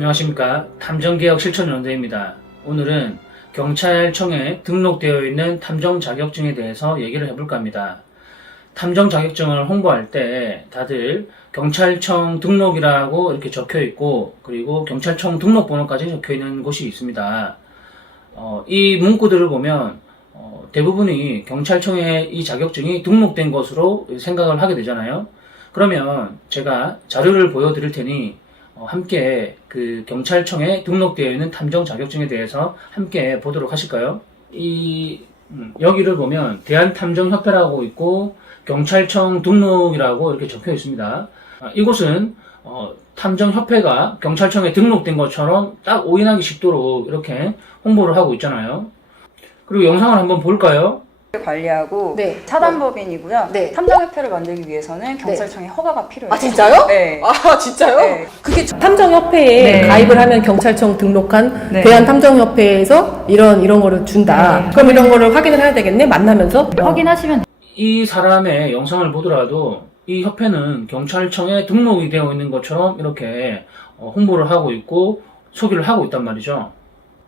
안녕하십니까. 탐정개혁 실천연대입니다. 오늘은 경찰청에 등록되어 있는 탐정 자격증에 대해서 얘기를 해볼까 합니다. 탐정 자격증을 홍보할 때 다들 경찰청 등록이라고 이렇게 적혀 있고, 그리고 경찰청 등록번호까지 적혀 있는 곳이 있습니다. 이 문구들을 보면 대부분이 경찰청에 이 자격증이 등록된 것으로 생각을 하게 되잖아요. 그러면 제가 자료를 보여드릴 테니 함께 그 경찰청에 등록되어 있는 탐정 자격증에 대해서 함께 보도록 하실까요? 여기를 보면 대한탐정협회라고 있고 경찰청 등록이라고 이렇게 적혀 있습니다. 이곳은 탐정협회가 경찰청에 등록된 것처럼 딱 오인하기 쉽도록 이렇게 홍보를 하고 있잖아요. 그리고 영상을 한번 볼까요? 관리하고 네. 사단법인이고요. 네. 탐정협회를 만들기 위해서는 경찰청의 허가가 필요해요. 아 진짜요? 네. 아 진짜요? 네. 그게 탐정협회에 네. 가입을 하면 경찰청 등록한 네. 대한탐정협회에서 이런 거를 준다. 네. 그럼 이런 거를 확인을 해야 되겠네. 만나면서 확인하시면 이 사람의 영상을 보더라도 이 협회는 경찰청에 등록이 되어 있는 것처럼 이렇게 홍보를 하고 있고 소개를 하고 있단 말이죠.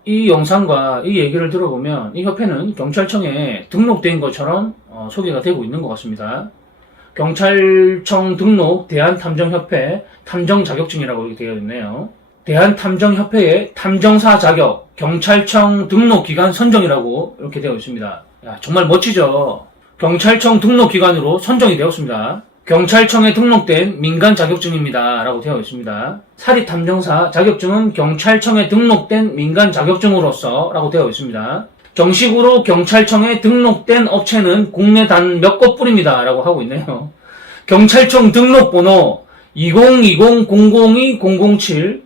이 영상과 이 얘기를 들어보면 이 협회는 경찰청에 등록된 것처럼 소개가 되고 있는 것 같습니다. 경찰청 등록 대한탐정협회 탐정 자격증이라고 이렇게 되어 있네요. 대한탐정협회의 탐정사 자격 경찰청 등록기관 선정이라고 이렇게 되어 있습니다. 야, 정말 멋지죠? 경찰청 등록기관으로 선정이 되었습니다. 경찰청에 등록된 민간 자격증입니다. 라고 되어 있습니다. 사립탐정사 자격증은 경찰청에 등록된 민간 자격증으로서 라고 되어 있습니다. 정식으로 경찰청에 등록된 업체는 국내 단 몇 곳뿐입니다. 라고 하고 있네요. 경찰청 등록번호 2020-002-007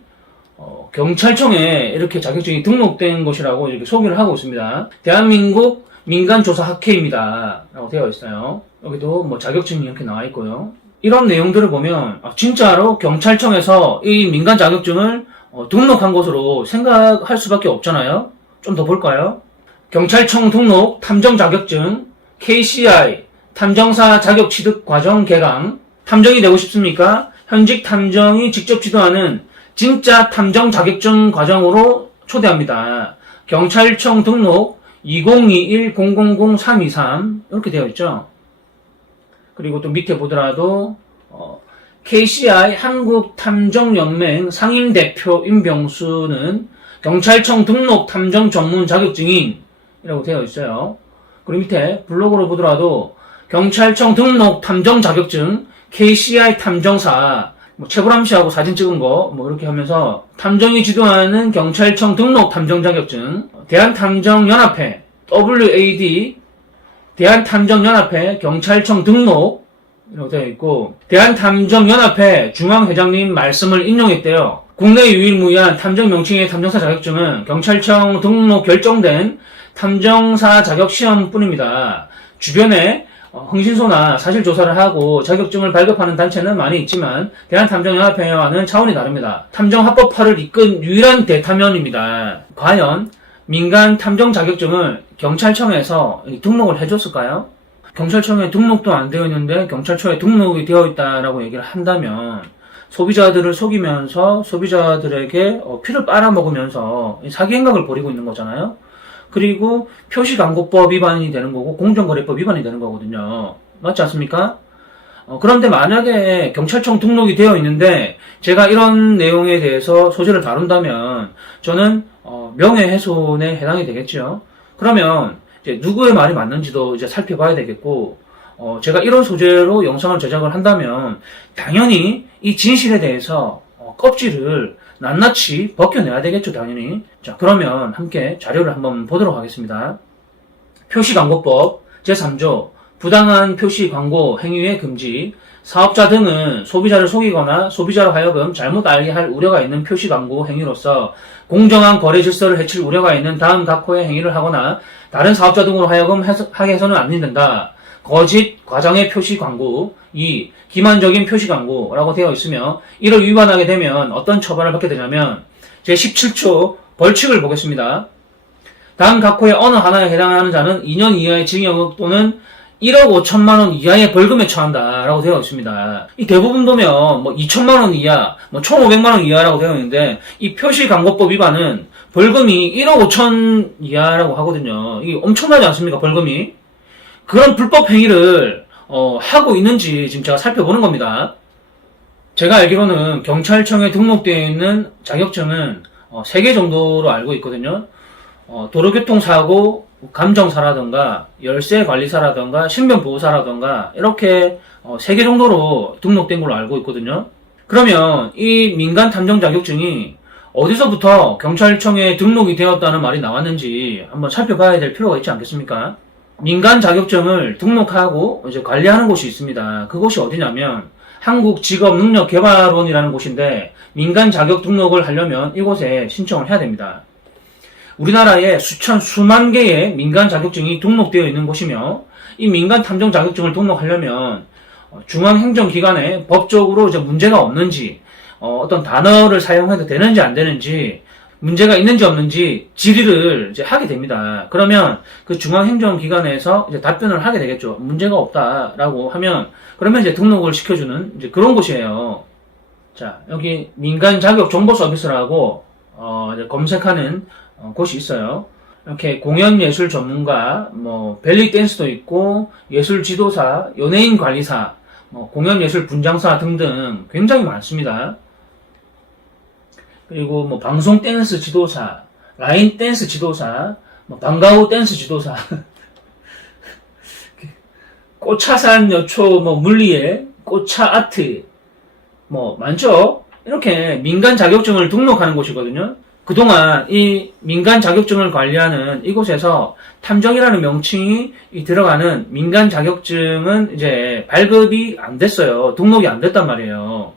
경찰청에 이렇게 자격증이 등록된 것이라고 이렇게 소개를 하고 있습니다. 대한민국 민간조사학회입니다. 라고 되어 있어요. 여기도 뭐 자격증이 이렇게 나와 있고요. 이런 내용들을 보면 진짜로 경찰청에서 이 민간 자격증을 등록한 것으로 생각할 수밖에 없잖아요. 좀 더 볼까요? 경찰청 등록 탐정 자격증 KCI 탐정사 자격 취득 과정 개강. 탐정이 되고 싶습니까? 현직 탐정이 직접 지도하는 진짜 탐정 자격증 과정으로 초대합니다. 경찰청 등록 2021-000-323 이렇게 되어 있죠. 그리고 또 밑에 보더라도 KCI 한국탐정연맹 상임대표 임병수는 경찰청 등록 탐정 전문 자격증인 이라고 되어 있어요. 그리고 밑에 블로그로 보더라도 경찰청 등록 탐정 자격증 KCI 탐정사 최불암씨하고 사진 찍은 거 이렇게 하면서 탐정이 지도하는 경찰청 등록 탐정 자격증 대한탐정연합회 WAD 대한탐정연합회 경찰청 등록 이라고 되어 있고 대한탐정연합회 중앙회장님 말씀을 인용했대요. 국내 유일무이한 탐정 명칭의 탐정사 자격증은 경찰청 등록 결정된 탐정사 자격시험뿐입니다. 주변에 흥신소나 사실조사를 하고 자격증을 발급하는 단체는 많이 있지만 대한탐정연합회와는 차원이 다릅니다. 탐정합법화를 이끈 유일한 대탐연입니다. 과연 민간 탐정 자격증을 경찰청에서 등록을 해줬을까요? 경찰청에 등록도 안 되어 있는데 경찰청에 등록이 되어 있다라고 얘기를 한다면 소비자들을 속이면서 소비자들에게 피를 빨아먹으면서 사기 행각을 벌이고 있는 거잖아요. 그리고 표시광고법 위반이 되는 거고 공정거래법 위반이 되는 거거든요. 맞지 않습니까? 그런데 만약에 경찰청 등록이 되어 있는데 제가 이런 내용에 대해서 소재를 다룬다면 저는 명예훼손에 해당이 되겠죠. 그러면 이제 누구의 말이 맞는지도 이제 살펴봐야 되겠고 제가 이런 소재로 영상을 제작을 한다면 당연히 이 진실에 대해서 껍질을 낱낱이 벗겨내야 되겠죠, 당연히. 자, 그러면 함께 자료를 한번 보도록 하겠습니다. 표시광고법 제3조 부당한 표시광고 행위의 금지. 사업자 등은 소비자를 속이거나 소비자로 하여금 잘못 알게 할 우려가 있는 표시광고 행위로서 공정한 거래 질서를 해칠 우려가 있는 다음 각호의 행위를 하거나 다른 사업자 등으로 하여금 하게 해서는 안 된다. 거짓 과장의 표시광고 2. 기만적인 표시광고라고 되어 있으며 이를 위반하게 되면 어떤 처벌을 받게 되냐면 제17조 벌칙을 보겠습니다. 다음 각호의 어느 하나에 해당하는 자는 2년 이하의 징역 또는 1억 5천만 원 이하의 벌금에 처한다라고 되어 있습니다. 이 대부분 보면 뭐 2천만 원 이하, 뭐 1,500만 원 이하라고 되어 있는데 이 표시광고법 위반은 벌금이 1억 5천 이하라고 하거든요. 이게 엄청나지 않습니까? 벌금이. 그런 불법 행위를 하고 있는지 지금 제가 살펴보는 겁니다. 제가 알기로는 경찰청에 등록되어 있는 자격증은 3개 정도로 알고 있거든요. 도로교통사고 감정사라든가 열쇠관리사라든가 신변보호사라든가 이렇게 3개 정도로 등록된 걸로 알고 있거든요. 그러면 이 민간 탐정 자격증이 어디서부터 경찰청에 등록이 되었다는 말이 나왔는지 한번 살펴봐야 될 필요가 있지 않겠습니까? 민간 자격증을 등록하고 이제 관리하는 곳이 있습니다. 그곳이 어디냐면 한국직업능력개발원이라는 곳인데 민간 자격 등록을 하려면 이곳에 신청을 해야 됩니다. 우리나라에 수만 개의 민간 자격증이 등록되어 있는 곳이며 이 민간 탐정 자격증을 등록하려면 중앙행정기관에 법적으로 이제 문제가 없는지 어떤 단어를 사용해도 되는지 안 되는지 문제가 있는지 없는지 질의를 이제 하게 됩니다. 그러면 그 중앙행정기관에서 이제 답변을 하게 되겠죠. 문제가 없다라고 하면 그러면 이제 등록을 시켜주는 이제 그런 곳이에요. 자, 여기 민간 자격 정보 서비스라고 이제 검색하는 곳이 있어요. 이렇게 공연 예술 전문가, 뭐 벨리 댄스도 있고 예술 지도사, 연예인 관리사, 뭐 공연 예술 분장사 등등 굉장히 많습니다. 그리고 뭐 방송 댄스 지도사, 라인 댄스 지도사, 뭐 방과후 댄스 지도사, 꽃차산 여초 뭐 물리에 꽃차 아트 뭐 많죠. 이렇게 민간 자격증을 등록하는 곳이거든요. 그동안 이 민간 자격증을 관리하는 이곳에서 탐정이라는 명칭이 들어가는 민간 자격증은 이제 발급이 안 됐어요. 등록이 안 됐단 말이에요.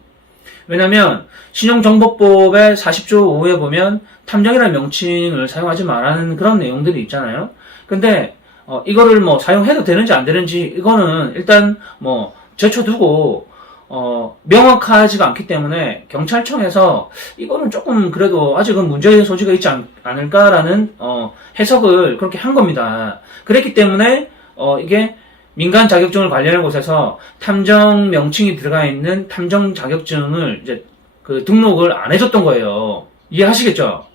왜냐면 신용정보법의 40조 5에 보면 탐정이라는 명칭을 사용하지 말라는 그런 내용들이 있잖아요. 근데 이거를 뭐 사용해도 되는지 안 되는지 이거는 일단 뭐 제쳐두고 명확하지가 않기 때문에 경찰청에서 이거는 조금 그래도 아직은 문제의 소지가 있지 않을까라는 해석을 그렇게 한 겁니다. 그랬기 때문에 이게 민간 자격증을 관리하는 곳에서 탐정 명칭이 들어가 있는 탐정 자격증을 이제 그 등록을 안 해줬던 거예요. 이해하시겠죠?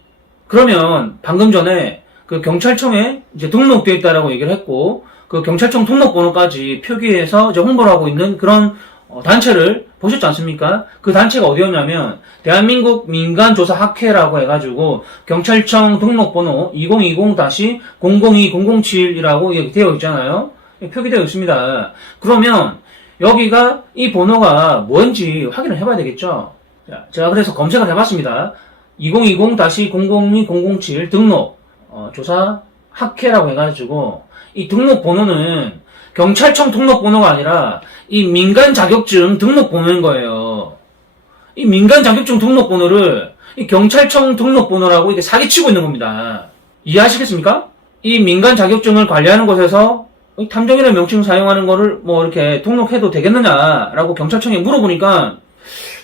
그러면 방금 전에 그 경찰청에 이제 등록되어 있다라고 얘기를 했고 그 경찰청 등록번호까지 표기해서 이제 홍보를 하고 있는 그런 단체를 보셨지 않습니까? 그 단체가 어디였냐면 대한민국 민간조사학회라고 해가지고 경찰청 등록번호 2020-002007이라고 되어 있잖아요. 표기되어 있습니다. 그러면 여기가 이 번호가 뭔지 확인을 해봐야 되겠죠. 자, 제가 그래서 검색을 해봤습니다. 2020-002007 등록 조사학회라고 해가지고 이 등록번호는 경찰청 등록번호가 아니라 이 민간 자격증 등록번호인 거예요. 이 민간 자격증 등록번호를 이 경찰청 등록번호라고 이게 사기치고 있는 겁니다. 이해하시겠습니까? 이 민간 자격증을 관리하는 곳에서 탐정이라는 명칭 사용하는 거를 뭐 이렇게 등록해도 되겠느냐라고 경찰청에 물어보니까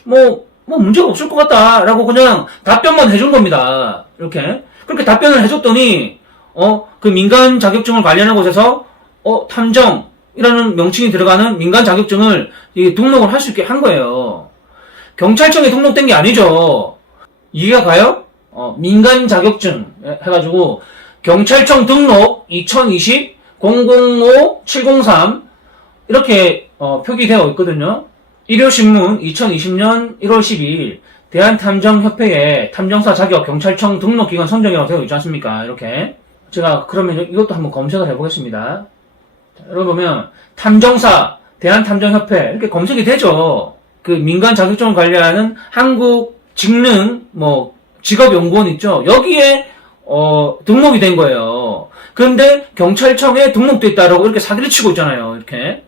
뭐 문제가 없을 것 같다라고 그냥 답변만 해준 겁니다. 이렇게 그렇게 답변을 해줬더니 그 민간 자격증을 관리하는 곳에서 탐정이라는 명칭이 들어가는 민간 자격증을 등록을 할 수 있게 한 거예요. 경찰청에 등록된 게 아니죠. 이해가 가요? 민간 자격증 해가지고 경찰청 등록 2020-005-703 이렇게 표기되어 있거든요. 일요신문 2020년 1월 12일 대한탐정협회의 탐정사 자격 경찰청 등록기관 선정이라고 되어 있지 않습니까? 이렇게 제가 그러면 이것도 한번 검색을 해보겠습니다. 자, 여러분 보면 탐정사 대한탐정협회 이렇게 검색이 되죠. 그 민간 자격증을 관리하는 한국직능 직업연구원 있죠. 여기에 등록이 된 거예요. 그런데 경찰청에 등록돼 있다라고 이렇게 사기를 치고 있잖아요. 이렇게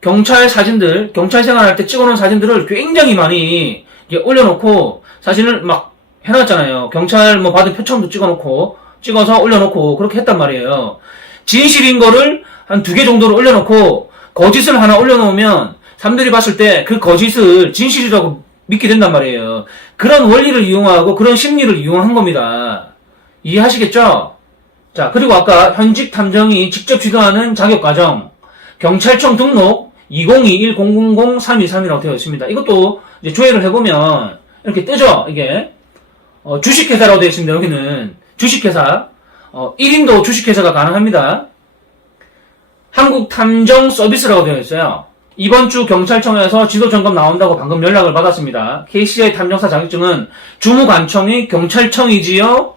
경찰 사진들, 경찰 생활할 때 찍어놓은 사진들을 굉장히 많이 올려놓고 사진을 막 해놨잖아요. 경찰 받은 표창도 찍어서 올려놓고 그렇게 했단 말이에요. 진실인 거를 한 2개 정도를 올려놓고 거짓을 하나 올려놓으면 사람들이 봤을 때 그 거짓을 진실이라고 믿게 된단 말이에요. 그런 원리를 이용하고 그런 심리를 이용한 겁니다. 이해하시겠죠? 자, 그리고 아까 현직 탐정이 직접 지도하는 자격과정, 경찰청 등록 2021000323이라고 되어 있습니다. 이것도 이제 조회를 해보면 이렇게 뜨죠. 이게 주식회사라고 되어 있습니다. 여기는 주식회사 1인도 주식회사가 가능합니다. 한국탐정서비스라고 되어 있어요. 이번 주 경찰청에서 지도점검 나온다고 방금 연락을 받았습니다. KCI 탐정사 자격증은 주무관청이 경찰청이지요.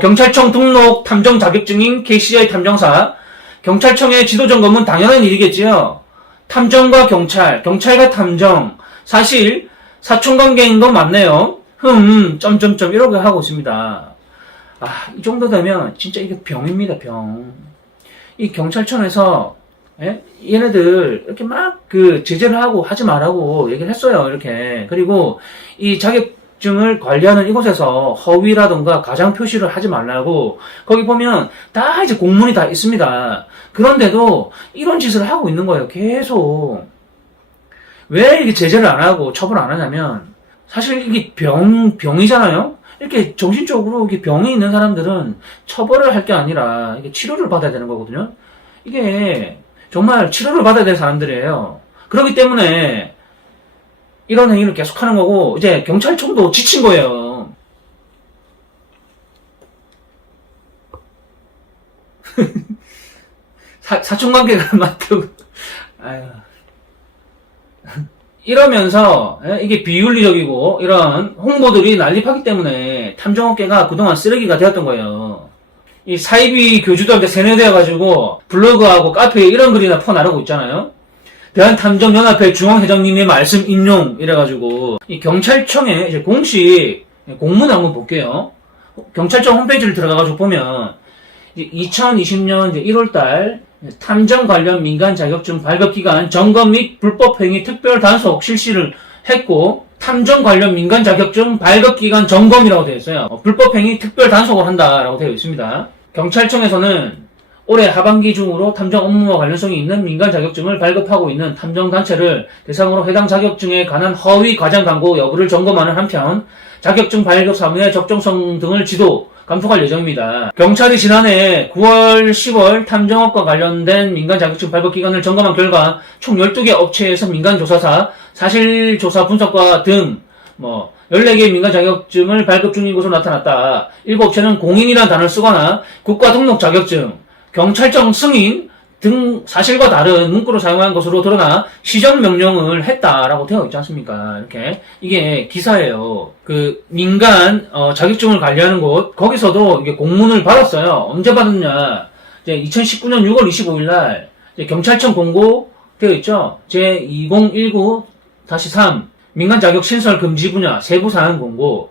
경찰청 등록 탐정 자격증인 KCI 탐정사. 경찰청의 지도점검은 당연한 일이겠지요. 탐정과 경찰, 경찰과 탐정. 사실 사촌관계인 건 맞네요. 점점점 이렇게 하고 있습니다. 이 정도 되면 진짜 이게 병입니다, 병. 이 경찰청에서 얘네들 이렇게 막 제재를 하고 하지 말라고 얘기를 했어요. 이렇게. 그리고 이 자격증을 관리하는 이곳에서 허위라던가 가장 표시를 하지 말라고 거기 보면 다 이제 공문이 다 있습니다. 그런데도 이런 짓을 하고 있는 거예요. 계속. 왜 이렇게 제재를 안 하고 처벌 안 하냐면 사실 이게 병이잖아요. 이렇게 정신적으로 이렇게 병이 있는 사람들은 처벌을 할 게 아니라 이게 치료를 받아야 되는 거거든요. 이게 정말 치료를 받아야 될 사람들이에요. 그렇기 때문에 이런 행위를 계속 하는 거고, 이제 경찰청도 지친 거예요. 사촌관계가 맞다고. 아유. 이러면서 이게 비윤리적이고 이런 홍보들이 난립하기 때문에 탐정업계가 그동안 쓰레기가 되었던 거예요. 이 사이비 교주들한테 세뇌되어가지고 블로그하고 카페에 이런 글이나 퍼나르고 있잖아요. 대한탐정연합회 중앙회장님의 말씀 인용 이래가지고 이 경찰청에 이제 공식 공문을 한번 볼게요. 경찰청 홈페이지를 들어가가지고 보면 2020년 1월달 탐정 관련 민간 자격증 발급 기간 점검 및 불법 행위 특별 단속 실시를 했고, 탐정 관련 민간 자격증 발급 기간 점검이라고 되어 있어요. 불법 행위 특별 단속을 한다라고 되어 있습니다. 경찰청에서는 올해 하반기 중으로 탐정 업무와 관련성이 있는 민간 자격증을 발급하고 있는 탐정 단체를 대상으로 해당 자격증에 관한 허위 과장 광고 여부를 점검하는 한편 자격증 발급 사무의 적정성 등을 지도 감독할 예정입니다. 경찰이 지난해 9월, 10월 탐정업과 관련된 민간 자격증 발급 기간을 점검한 결과 총 12개 업체에서 민간 조사사, 사실조사 분석과 등 14개의 민간 자격증을 발급 중인 것으로 나타났다. 일부 업체는 공인이라는 단어를 쓰거나 국가 등록 자격증, 경찰청 승인 등 사실과 다른 문구를 사용한 것으로 드러나 시정 명령을 했다라고 되어 있지 않습니까? 이렇게. 이게 기사예요. 민간 자격증을 관리하는 곳 거기서도 이게 공문을 받았어요. 언제 받았냐? 이제 2019년 6월 25일 날 경찰청 공고 되어 있죠. 제 2019-3 민간 자격 신설 금지 분야 세부 사항 공고.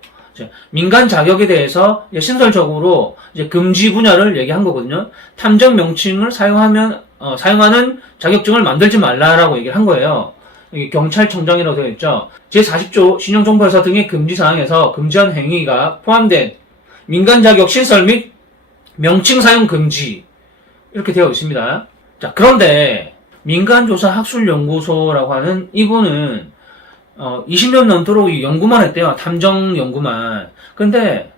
민간 자격에 대해서 신설적으로 이제 금지 분야를 얘기한 거거든요. 탐정 명칭을 사용하는 자격증을 만들지 말라라고 얘기를 한 거예요. 이게 경찰청장이라고 되어 있죠. 제40조 신용정보회사 등의 금지 사항에서 금지한 행위가 포함된 민간 자격 신설 및 명칭 사용 금지 이렇게 되어 있습니다. 자, 그런데 민간조사학술연구소라고 하는 이분은 20년 넘도록 연구만 했대요. 탐정 연구만. 근데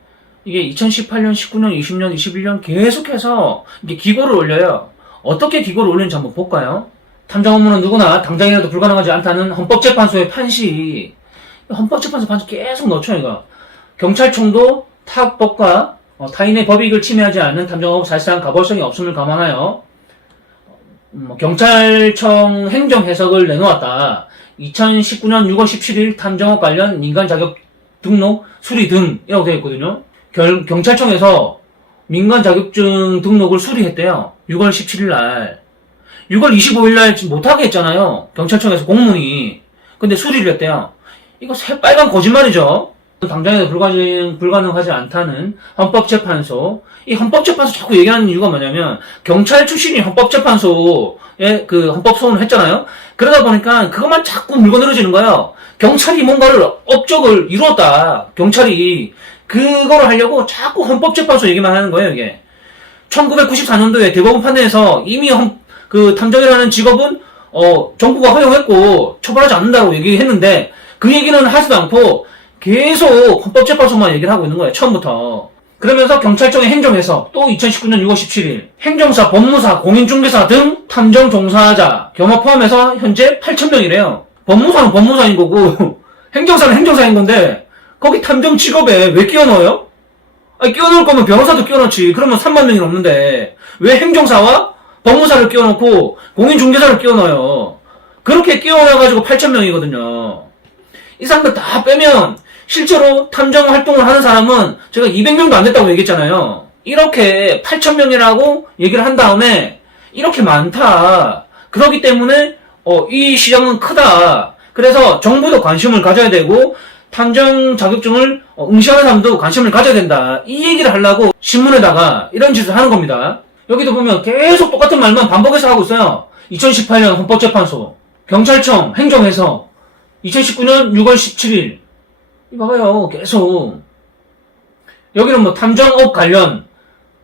이게 2018년, 19년, 20년, 21년 계속해서 이게 기고를 올려요. 어떻게 기고를 올리는지 한번 볼까요? 탐정 업무는 누구나 당장이라도 불가능하지 않다는 헌법재판소의 판시. 헌법재판소 판시 계속 넣죠, 이거. 경찰청도 타법과 타인의 법익을 침해하지 않는 탐정업 사실상 가벌성이 없음을 감안하여 경찰청 행정 해석을 내놓았다. 2019년 6월 17일 탐정업 관련 민간 자격 등록 수리 등이라고 되어 있거든요. 경찰청에서 민간 자격증 등록을 수리했대요. 6월 17일 날. 6월 25일 날 못하게 했잖아요. 경찰청에서 공문이. 근데 수리를 했대요. 이거 새빨간 거짓말이죠. 당장에도 불가능하지 않다는 헌법재판소. 이 헌법재판소 자꾸 얘기하는 이유가 뭐냐면 경찰 출신이 헌법재판소에 헌법소원을 했잖아요. 그러다 보니까 그것만 자꾸 물건늘어지는 거예요. 경찰이 뭔가를 업적을 이루었다. 경찰이 그거를 하려고 자꾸 헌법재판소 얘기만 하는 거예요. 이게 1994년도에 대법원 판례에서 이미 탐정이라는 직업은 정부가 허용했고 처벌하지 않는다고 얘기했는데 그 얘기는 하지도 않고 계속 헌법재판소만 얘기를 하고 있는 거예요. 처음부터. 그러면서 경찰청의 행정에서 또 2019년 6월 17일 행정사, 법무사, 공인중개사 등 탐정 종사자 겸업 포함해서 현재 8,000명이래요. 법무사는 법무사인 거고 행정사는 행정사인 건데 거기 탐정 직업에 왜 끼워 넣어요? 아니, 끼워 넣을 거면 변호사도 끼워 넣지. 그러면 3만 명이 넘는데 왜 행정사와 법무사를 끼워 넣고 공인중개사를 끼워 넣어요? 그렇게 끼워 넣어가지고 8,000명이거든요. 이 사람들 다 빼면 실제로 탐정 활동을 하는 사람은 제가 200명도 안 됐다고 얘기했잖아요. 이렇게 8,000명이라고 얘기를 한 다음에 이렇게 많다. 그렇기 때문에 이 시장은 크다. 그래서 정부도 관심을 가져야 되고 탐정 자격증을 응시하는 사람도 관심을 가져야 된다. 이 얘기를 하려고 신문에다가 이런 짓을 하는 겁니다. 여기도 보면 계속 똑같은 말만 반복해서 하고 있어요. 2018년 헌법재판소, 경찰청, 행정에서 2019년 6월 17일 봐봐요. 계속 여기는 뭐 탐정업 관련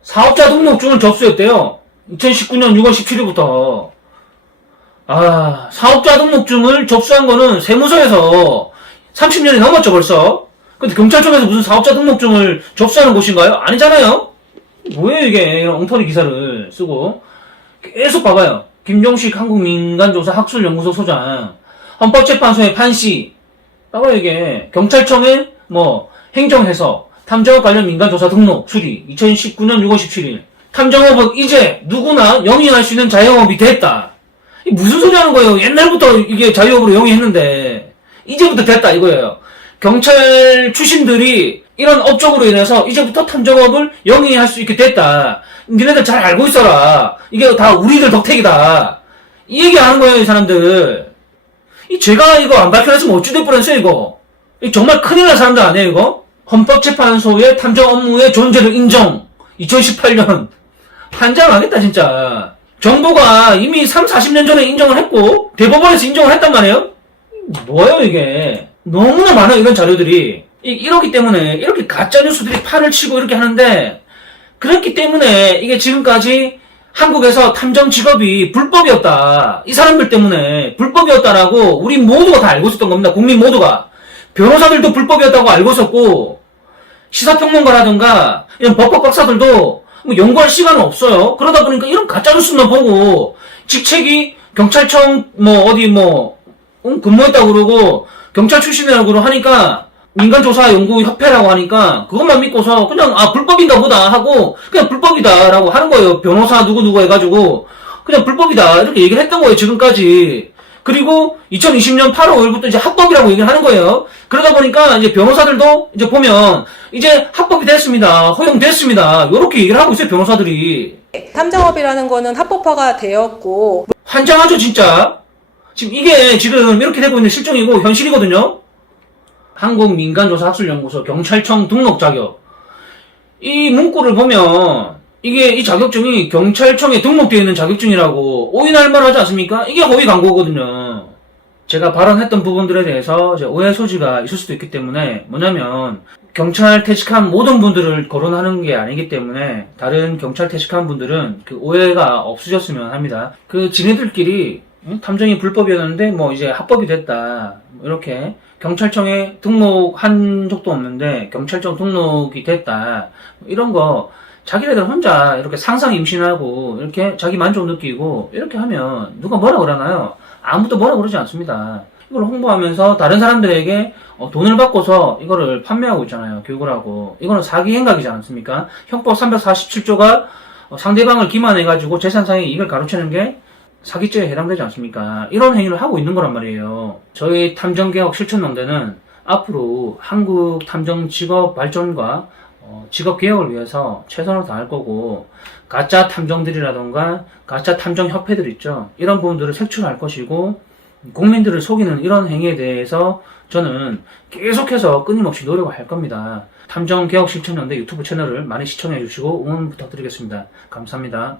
사업자 등록증을 접수했대요. 2019년 6월 17일부터 사업자 등록증을 접수한 거는 세무서에서 30년이 넘었죠 벌써. 근데 경찰청에서 무슨 사업자 등록증을 접수하는 곳인가요? 아니잖아요. 뭐예요 이게. 이런 엉터리 기사를 쓰고 계속 봐봐요. 김종식 한국민간조사 학술연구소 소장, 헌법재판소의 판시, 봐봐요 이게. 경찰청의 행정해서 탐정업 관련 민간조사 등록 수리 2019년 6월 17일 탐정업은 이제 누구나 영위할 수 있는 자영업이 됐다. 이게 무슨 소리 하는 거예요? 옛날부터 이게 자유업으로 영위했는데 이제부터 됐다 이거예요. 경찰 출신들이 이런 업적으로 인해서 이제부터 탐정업을 영위할 수 있게 됐다. 니네들 잘 알고 있어라. 이게 다 우리들 덕택이다. 이 얘기 하는 거예요 이 사람들. 제가 이거 안 밝혀냈으면 어찌 될 뻔했어요 이거. 정말 큰일 날 사람들 아니에요 이거? 헌법재판소의 탐정 업무의 존재를 인정. 2018년 환장하겠다 진짜. 정부가 이미 40년 전에 인정을 했고 대법원에서 인정을 했단 말이에요. 뭐예요 이게. 너무나 많아요 이런 자료들이. 이러기 때문에 이렇게 가짜뉴스들이 판을 치고 이렇게 하는데, 그렇기 때문에 이게 지금까지 한국에서 탐정 직업이 불법이었다. 이 사람들 때문에 불법이었다라고 우리 모두가 다 알고 있었던 겁니다. 국민 모두가. 변호사들도 불법이었다고 알고 있었고, 시사평론가라든가 이런 법학 박사들도 연구할 시간은 없어요. 그러다 보니까 이런 가짜뉴스만 보고 직책이 경찰청 근무했다고 그러고 경찰 출신이라고 하니까 민간조사연구협회라고 하니까 그것만 믿고서 그냥 불법인가 보다 하고 그냥 불법이다라고 하는 거예요. 변호사 누구누구 해가지고 그냥 불법이다 이렇게 얘기를 했던 거예요 지금까지. 그리고 2020년 8월 5일부터 이제 합법이라고 얘기를 하는 거예요. 그러다 보니까 이제 변호사들도 이제 보면 이제 합법이 됐습니다. 허용됐습니다. 이렇게 얘기를 하고 있어요 변호사들이. 탐정업이라는 거는 합법화가 되었고 환장하죠 진짜. 지금 이게 지금 이렇게 되고 있는 실정이고 현실이거든요. 한국민간조사학술연구소 경찰청 등록 자격. 이 문구를 보면 이 자격증이 경찰청에 등록되어 있는 자격증이라고 오인할 만하지 않습니까? 이게 허위 광고거든요. 제가 발언했던 부분들에 대해서 오해 소지가 있을 수도 있기 때문에 뭐냐면 경찰 퇴직한 모든 분들을 거론하는 게 아니기 때문에 다른 경찰 퇴직한 분들은 그 오해가 없으셨으면 합니다. 지네들끼리 탐정이 불법이었는데 이제 합법이 됐다 이렇게 경찰청에 등록한 적도 없는데 경찰청 등록이 됐다 이런 거 자기네들 혼자 이렇게 상상 임신하고 이렇게 자기 만족 느끼고 이렇게 하면 누가 뭐라 그러나요? 아무도 뭐라 그러지 않습니다. 이걸 홍보하면서 다른 사람들에게 돈을 받고서 이거를 판매하고 있잖아요. 교육을 하고. 이거는 사기 행각이지 않습니까? 형법 347조가 상대방을 기만해가지고 재산상의 이익을 가로채는 게 사기죄에 해당되지 않습니까? 이런 행위를 하고 있는 거란 말이에요. 저희 탐정개혁 실천연대는 앞으로 한국 탐정 직업 발전과 직업 개혁을 위해서 최선을 다할 거고, 가짜 탐정들이라던가 가짜 탐정 협회들 있죠. 이런 부분들을 색출할 것이고, 국민들을 속이는 이런 행위에 대해서 저는 계속해서 끊임없이 노력을 할 겁니다. 탐정개혁 실천연대 유튜브 채널을 많이 시청해 주시고 응원 부탁드리겠습니다. 감사합니다.